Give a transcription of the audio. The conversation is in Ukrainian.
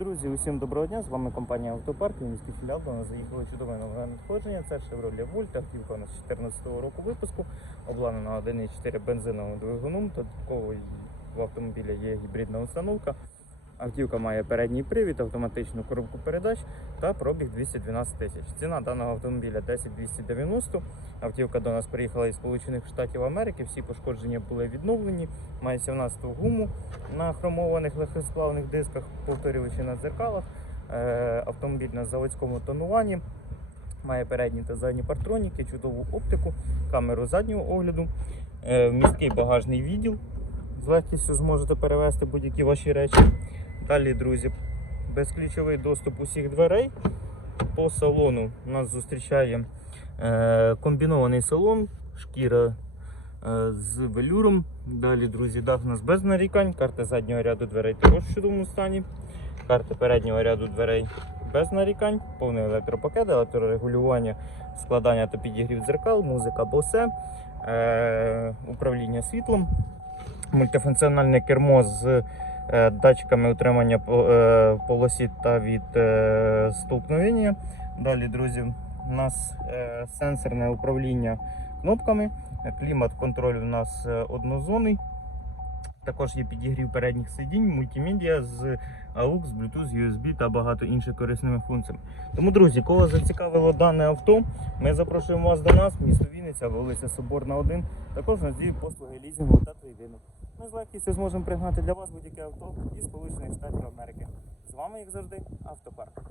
Друзі, усім доброго дня! З вами компанія Автопарк, Вінницький філіал. До нас заїхало чудове нове надходження. Це Chevrolet Volt, автівка у нас 14-го року випуску, обладнана 1.4 бензиновим двигуном. Додатково в автомобіля є гібридна установка. Автівка має передній привід, автоматичну коробку передач та пробіг 212 тисяч. Ціна даного автомобіля 10290. Автівка до нас приїхала із Сполучених Штатів Америки. Всі пошкодження були відновлені. Має 17-ту гуму на хромованих легкосплавних дисках, повторюючи на дзеркалах. Е, Автомобіль на заводському тонуванні. Має передні та задні партроніки, чудову оптику, камеру заднього огляду, е, міський багажний відділ. З легкістю зможете перевезти будь-які ваші речі. Далі, друзі, безключовий доступ усіх дверей. По салону нас зустрічає е, комбінований салон, шкіра е, з велюром. Далі, друзі, дах у нас без нарікань. Карта заднього ряду дверей також в чудовому стані. Карта переднього ряду дверей без нарікань, повний електропакет, електрорегулювання, складання та підігрів дзеркал, музика Bose, е, управління світлом, мультифункціональне кермо з датчиками утримання е, полосі та від е. Далі, друзі, у нас е, сенсорне управління кнопками. Клімат контроль у нас е, однозонний. Також є підігрів передніх сидінь, мультимедіа з AUX, Bluetooth, USB та багато інших корисними функціями. Тому, друзі, кого зацікавило дане авто, ми запрошуємо вас до нас, місто Вінниця, вулиця Соборна 1. Також на дві послуги лізінгу та трейдину. Ми з легкістю зможемо пригнати для вас будь-яке авто із Сполучених Штатів Америки. З вами, як завжди, автопарк.